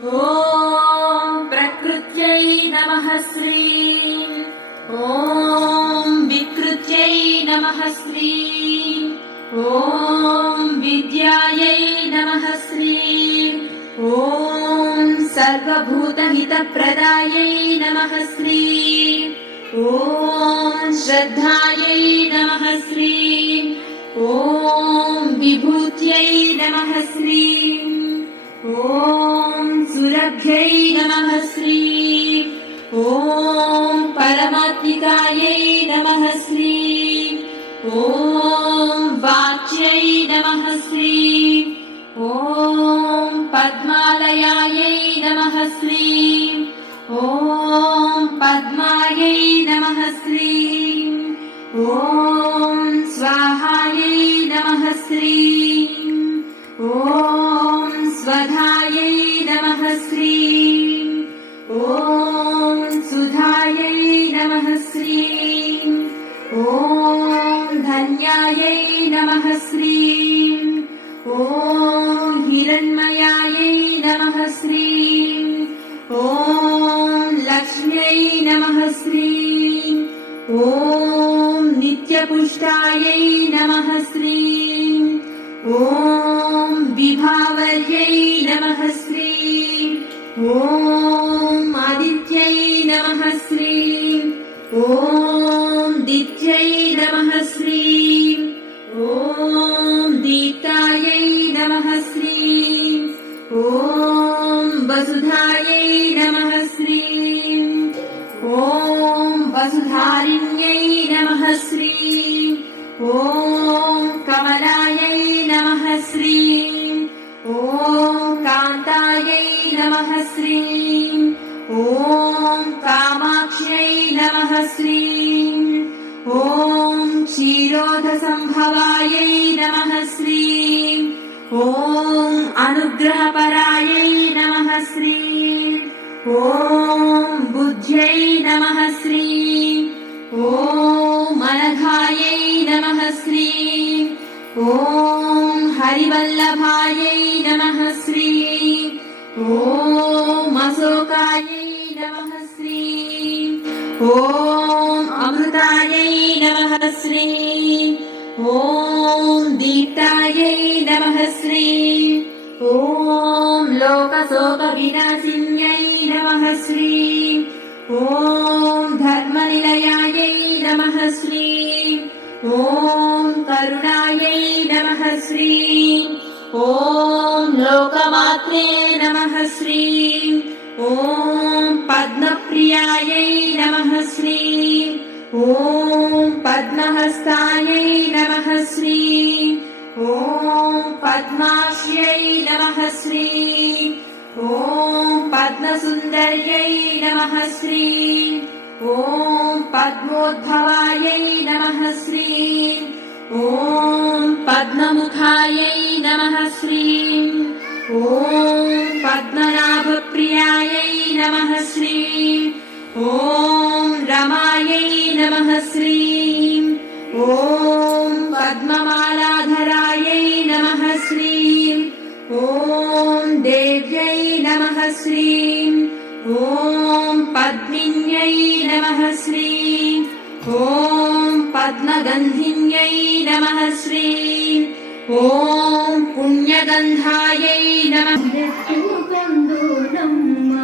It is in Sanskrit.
ॐ प्रकृत्यै नमः श्रीं। ॐ विकृत्यै नमः श्रीं। ॐ विद्यायै नमः श्रीं। ॐ सर्वभूतहितप्रदायै नमः श्रीं। ॐ श्रद्धायै नमः श्रीं। ॐ विभूत्यै नमः श्रीं। ॐ सुरभ्यै नमः श्रीं। ॐ परमात्मिकायै नमः श्रीं। ॐ वाच्यै नमः श्रीं। ॐ पद्मालयायै नमः श्रीं। ॐ पद्मायै नमः श्रीं। ॐ स्वाहायै नमः श्रीं। ॐ स्वधायै नमः श्रीं। ॐ सुधायै नमः श्रीं। ॐ धन्यायै नमः श्रीं। ॐ हिरण्मयायै नमः श्रीं। ॐ लक्ष्म्यै नमः श्रीं। ॐ नित्यपुष्टायै नमः श्रीं। ॐ विभावर्यै नमः श्रीं। ॐ आदित्यै नमः श्रीं। ॐ दित्यै नमः श्रीं। ॐ दीप्तायै नमः श्रीं। ॐ वसुधायै नमः श्रीं। ॐ वसुधारिण्यै नमः श्रीं। ॐ कमलायै नमः श्रीं। ॐ कान्तायै नमः श्रीं। ॐ कामाक्ष्यै नमः श्रीं। ॐ क्षीरोदसम्भवायै नमः श्रीं। ॐ अनुग्रहपरायै नमः श्रीं। ॐ बुद्ध्यै नमः श्रीं। ॐ अनघायै नमः श्रीं। ॐ हरिवल्लभायै नमः श्रीं। ॐ अशोकायै नमः श्रीं। ॐ अमृतायै नमः श्रीं। ॐ दीप्तायै नमः श्रीं। ॐ लोकशोकविनाशिन्यै नमः श्रीं। ॐ धर्मनिलयायै नमः श्रीं। ॐ करुणायै नमः श्रीं। ॐ लोकमात्रे नमः श्रीं। ॐ पद्मप्रियायै नमः श्रीं। ॐ पद्महस्तायै नमः श्रीं। ॐ पद्माक्ष्यै नमः श्रीं। ॐ पद्मसुन्दर्यै नमः श्रीं। ॐ पद्मोद्भवायै नमः श्रीं। ॐ पद्ममुखायै नमः श्रीं। ॐ पद्मनाभप्रियायै नमः श्रीं। ॐ रमायै नमः श्रीं। ॐ पद्ममालाधरायै नमः श्रीं। ॐ देव्यै नमः श्रीं। ॐ पद्मिन्यै नमः श्रीं। ॐ पद्मगन्धिन्यै नमः श्रीं। ॐ पुण्यगन्धायै नमः